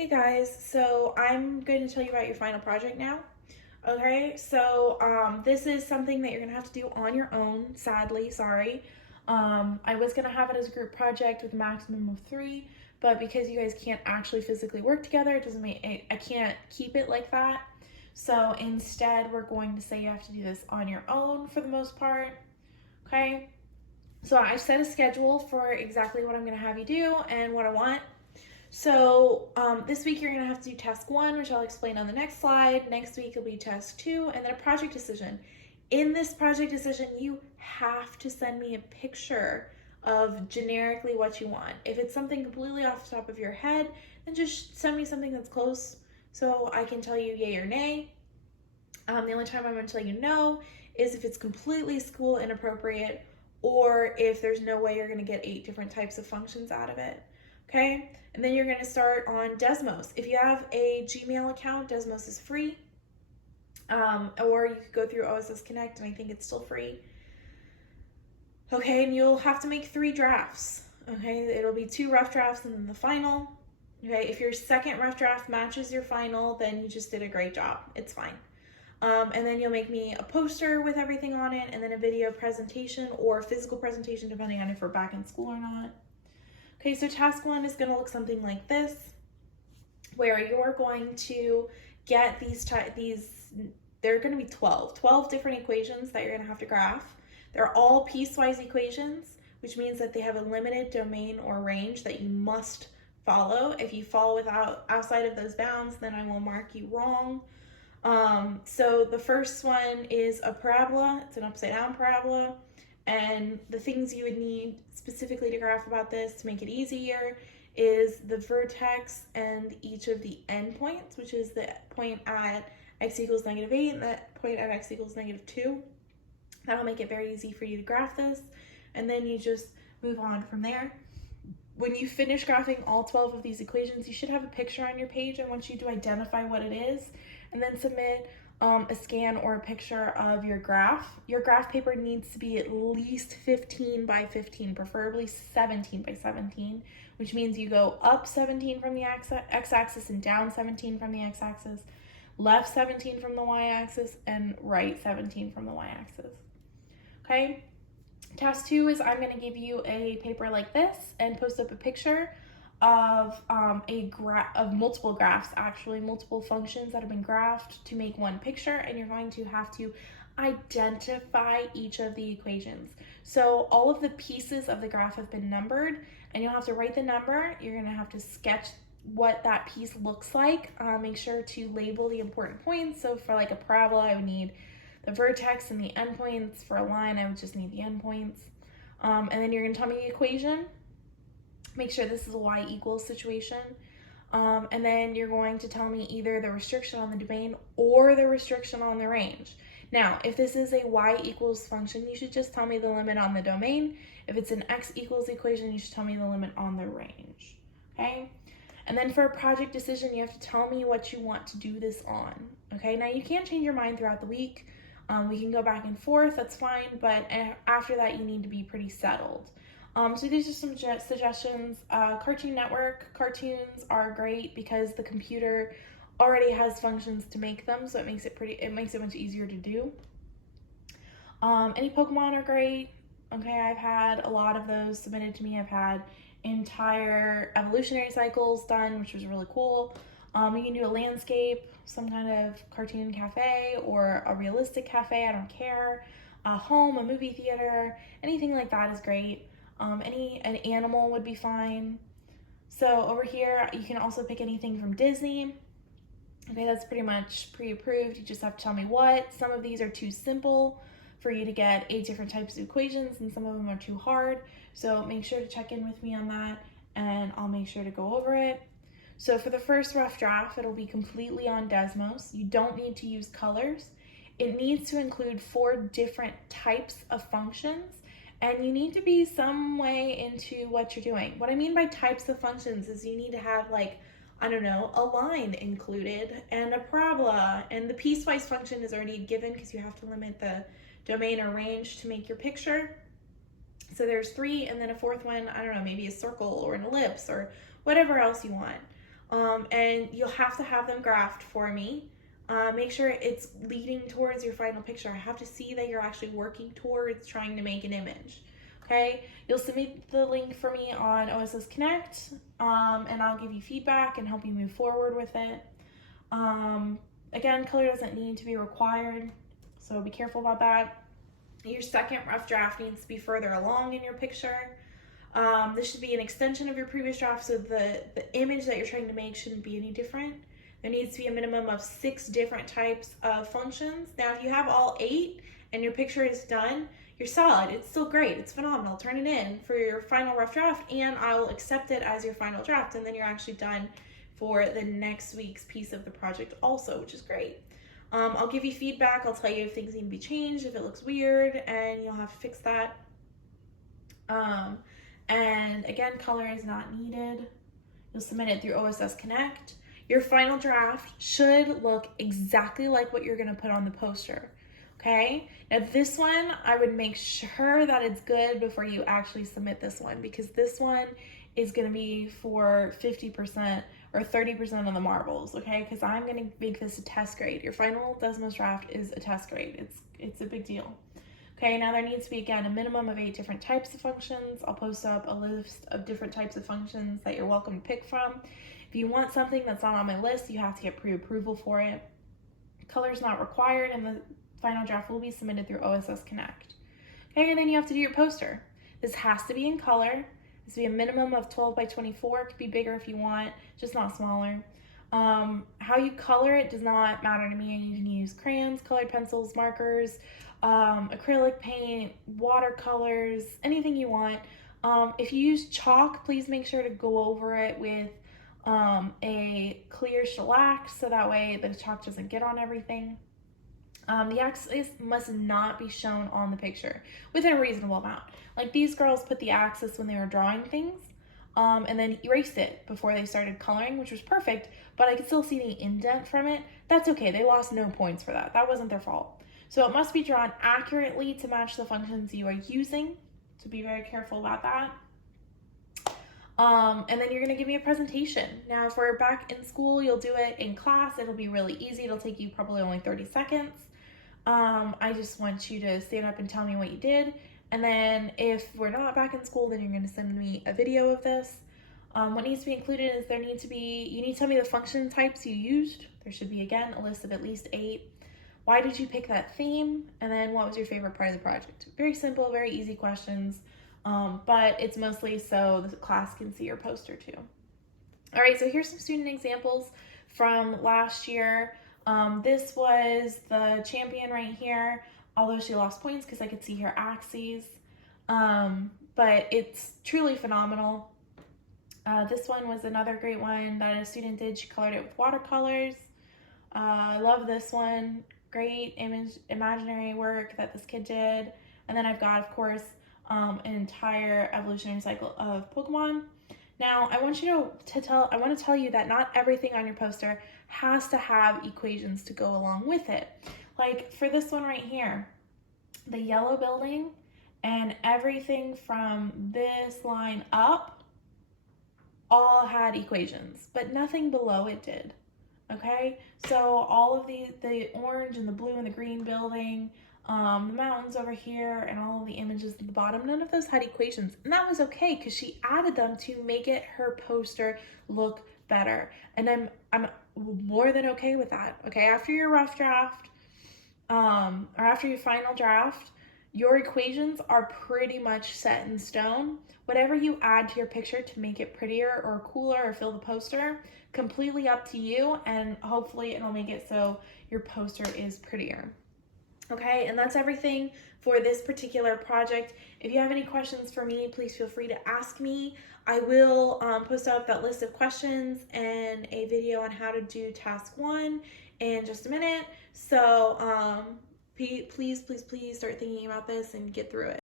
Hey guys, so I'm going to tell you about your final project now. Okay, so this is something that you're going to have to do on your own, sadly, sorry. I was going to have it as a group project with a maximum of 3, but because you guys can't actually physically work together, it doesn't make I can't keep it like that. So instead, we're going to say you have to do this on your own for the most part. Okay, so I set a schedule for exactly what I'm going to have you do and what I want. So this week you're going to have to do task 1, which I'll explain on the next slide. Next week it'll be task 2, and then a project decision. In this project decision, you have to send me a picture of generically what you want. If it's something completely off the top of your head, then just send me something that's close so I can tell you yay or nay. The only time I'm going to tell you no is if it's completely school inappropriate or if there's no way you're going to get 8 different types of functions out of it. Okay, and then you're going to start on Desmos. If you have a Gmail account, Desmos is free. Or you could go through OSS Connect, and I think it's still free. Okay, and you'll have to make 3 drafts. Okay, it'll be 2 rough drafts and then the final. Okay, if your second rough draft matches your final, then you just did a great job. It's fine. And then you'll make me a poster with everything on it, and then a video presentation or physical presentation, depending on if we're back in school or not. Okay, so task 1 is going to look something like this, where you're going to get there are going to be 12 different equations that you're going to have to graph. They're all piecewise equations, which means that they have a limited domain or range that you must follow. If you fall outside of those bounds, then I will mark you wrong. So the first one is a parabola. It's an upside down parabola. And the things you would need specifically to graph about this to make it easier is the vertex and each of the endpoints, which is the point at x equals -8 and that point at x equals -2. That'll make it very easy for you to graph this. And then you just move on from there. When you finish graphing all 12 of these equations, you should have a picture on your page. I want you to identify what it is and then submit a scan or a picture of your graph. Your graph paper needs to be at least 15 by 15, preferably 17 by 17, which means you go up 17 from the x-axis and down 17 from the x-axis, left 17 from the y-axis, and right 17 from the y-axis. Okay? Task 2 is I'm going to give you a paper like this and post up a picture of multiple graphs, actually multiple functions that have been graphed to make one picture, and you're going to have to identify each of the equations. So all of the pieces of the graph have been numbered, and you'll have to write the number. You're going to have to sketch what that piece looks like. Make sure to label the important points. So for like a parabola, I would need the vertex and the endpoints. For a line, I would just need the endpoints. And then you're going to tell me the equation. Make sure this is a y equals situation. And then you're going to tell me either the restriction on the domain or the restriction on the range. Now, if this is a y equals function, you should just tell me the limit on the domain. If it's an x equals equation, you should tell me the limit on the range. Okay? And then for a project decision, you have to tell me what you want to do this on. Okay? Now, you can change your mind throughout the week. We can go back and forth, that's fine, but after that, you need to be pretty settled. So these are some suggestions. Cartoon Network cartoons are great because the computer already has functions to make them, so it makes it much easier to do. Any Pokemon are great. Okay, I've had a lot of those submitted to me. I've had entire evolutionary cycles done, which was really cool. You can do a landscape, some kind of cartoon cafe or a realistic cafe, I don't care. A home, a movie theater, anything like that is great. An animal would be fine. So over here, you can also pick anything from Disney. Okay, that's pretty much pre-approved. You just have to tell me what. Some of these are too simple for you to get 8 different types of equations, and some of them are too hard. So make sure to check in with me on that, and I'll make sure to go over it. So for the first rough draft, it'll be completely on Desmos. You don't need to use colors. It needs to include 4 different types of functions, and you need to be some way into what you're doing. What I mean by types of functions is you need to have, like, I don't know, a line included and a parabola, and the piecewise function is already given because you have to limit the domain or range to make your picture. So there's 3, and then a 4th one, I don't know, maybe a circle or an ellipse or whatever else you want. And you'll have to have them graphed for me. Make sure it's leading towards your final picture. I have to see that you're actually working towards trying to make an image. Okay, you'll submit the link for me on OSS Connect, and I'll give you feedback and help you move forward with it. Again, color doesn't need to be required, so be careful about that. Your second rough draft needs to be further along in your picture. This should be an extension of your previous draft, so the image that you're trying to make shouldn't be any different. There needs to be a minimum of 6 different types of functions. Now, if you have all 8 and your picture is done, you're solid. It's still great. It's phenomenal. Turn it in for your final rough draft, and I'll accept it as your final draft, and then you're actually done for the next week's piece of the project also, which is great. I'll give you feedback. I'll tell you if things need to be changed, if it looks weird, and you'll have to fix that. And again, color is not needed. You'll submit it through OSS Connect. Your final draft should look exactly like what you're gonna put on the poster, okay? Now this one, I would make sure that it's good before you actually submit this one, because this one is gonna be for 50% or 30% of the marbles, okay? Because I'm gonna make this a test grade. Your final Desmos draft is a test grade. It's a big deal. Okay, now there needs to be, again, a minimum of 8 different types of functions. I'll post up a list of different types of functions that you're welcome to pick from. If you want something that's not on my list, you have to get pre-approval for it. Color is not required, and the final draft will be submitted through OSS Connect. Okay, and then you have to do your poster. This has to be in color. This will be a minimum of 12 by 24. It could be bigger if you want, just not smaller. How you color it does not matter to me. You can use crayons, colored pencils, markers, acrylic paint, watercolors, anything you want. If you use chalk, please make sure to go over it with a clear shellac, so that way the chalk doesn't get on everything. The axis must not be shown on the picture within a reasonable amount. Like these girls put the axis when they were drawing things, and then erased it before they started coloring, which was perfect, but I could still see the indent from it. That's okay, they lost no points for that. That wasn't their fault. So it must be drawn accurately to match the functions you are using, so be very careful about that. And then you're gonna give me a presentation. Now, if we're back in school, you'll do it in class. It'll be really easy. It'll take you probably only 30 seconds. I just want you to stand up and tell me what you did. And then if we're not back in school, then you're gonna send me a video of this. What needs to be included is you need to tell me the function types you used. There should be, again, a list of at least 8. Why did you pick that theme? And then what was your favorite part of the project? Very simple, very easy questions, but it's mostly so the class can see your poster too. All right, so here's some student examples from last year. This was the champion right here, although she lost points because I could see her axes, but it's truly phenomenal. This one was another great one that a student did. She colored it with watercolors. I love this one. Great imaginary work that this kid did. And then I've got, of course, an entire evolutionary cycle of Pokemon. Now, I want to tell you that not everything on your poster has to have equations to go along with it. Like for this one right here, the yellow building and everything from this line up all had equations, but nothing below it did. Okay, so all of the orange and the blue and the green building, the mountains over here, and all of the images at the bottom, none of those had equations. And that was okay because she added them to make it her poster look better. And I'm more than okay with that. Okay, after your rough draft, or after your final draft, your equations are pretty much set in stone. Whatever you add to your picture to make it prettier or cooler or fill the poster, completely up to you, and hopefully it'll make it so your poster is prettier. Okay, and that's everything for this particular project. If you have any questions for me, please feel free to ask me. I will post up that list of questions and a video on how to do task 1 in just a minute. So please start thinking about this and get through it.